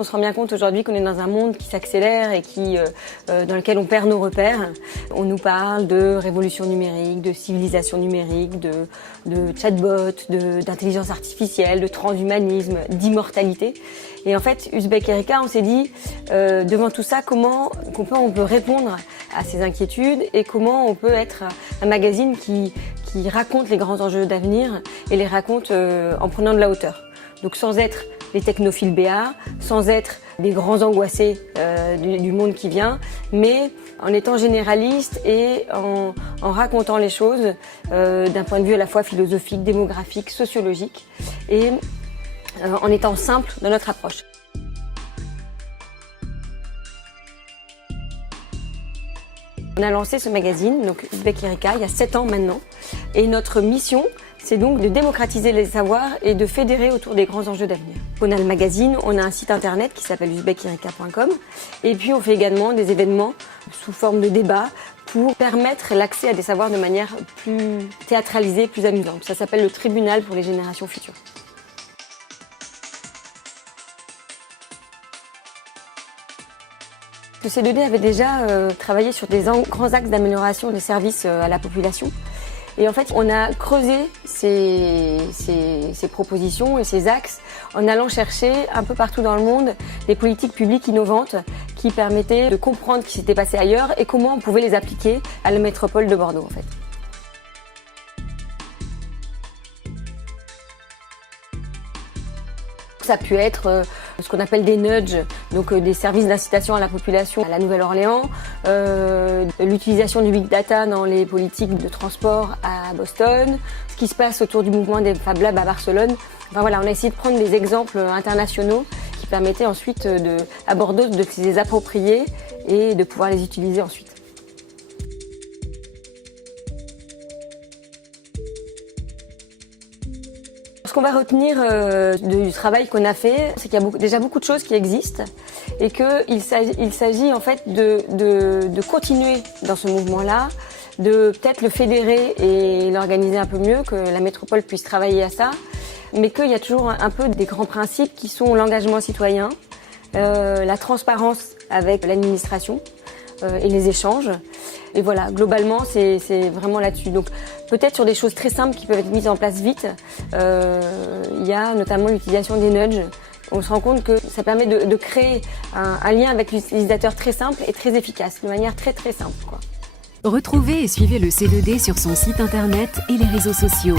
on se rend bien compte aujourd'hui qu'on est dans un monde qui s'accélère et dans lequel on perd nos repères. On nous parle de révolution numérique, de civilisation numérique, de chatbot, d'intelligence artificielle, de transhumanisme, d'immortalité. Et en fait, Uzbek Erika, on s'est dit, devant tout ça, comment on peut répondre à ces inquiétudes et comment on peut être un magazine qui raconte les grands enjeux d'avenir et les raconte en prenant de la hauteur. Donc sans être les technophiles béats, sans être des grands angoissés du monde qui vient, mais en étant généraliste et en racontant les choses d'un point de vue à la fois philosophique, démographique, sociologique et en étant simple dans notre approche. On a lancé ce magazine, donc Uzbek Erika, il y a 7 ans maintenant. Et notre mission, c'est donc de démocratiser les savoirs et de fédérer autour des grands enjeux d'avenir. On a le magazine, on a un site internet qui s'appelle uzbekerika.com. Et puis on fait également des événements sous forme de débat pour permettre l'accès à des savoirs de manière plus théâtralisée, plus amusante. Ça s'appelle le tribunal pour les générations futures. Le C2D avait déjà travaillé sur des grands axes d'amélioration des services à la population. Et en fait, on a creusé ces propositions et ces axes en allant chercher un peu partout dans le monde des politiques publiques innovantes qui permettaient de comprendre ce qui s'était passé ailleurs et comment on pouvait les appliquer à la métropole de Bordeaux, en fait. Ça a pu être ce qu'on appelle des nudges, donc des services d'incitation à la population à la Nouvelle-Orléans, l'utilisation du big data dans les politiques de transport à Boston, ce qui se passe autour du mouvement des Fab Labs à Barcelone. Enfin voilà, on a essayé de prendre des exemples internationaux qui permettaient ensuite à Bordeaux de se les approprier et de pouvoir les utiliser ensuite. Ce qu'on va retenir du travail qu'on a fait, c'est qu'il y a déjà beaucoup de choses qui existent et qu'il s'agit en fait de continuer dans ce mouvement-là, de peut-être le fédérer et l'organiser un peu mieux, que la métropole puisse travailler à ça, mais qu'il y a toujours un peu des grands principes qui sont l'engagement citoyen, la transparence avec l'administration et les échanges. Et voilà, globalement, c'est vraiment là-dessus. Donc, peut-être sur des choses très simples qui peuvent être mises en place vite, il y a notamment l'utilisation des nudges. On se rend compte que ça permet de créer un lien avec l'utilisateur très simple et très efficace, de manière très très simple, quoi. Retrouvez et suivez le C2D sur son site internet et les réseaux sociaux.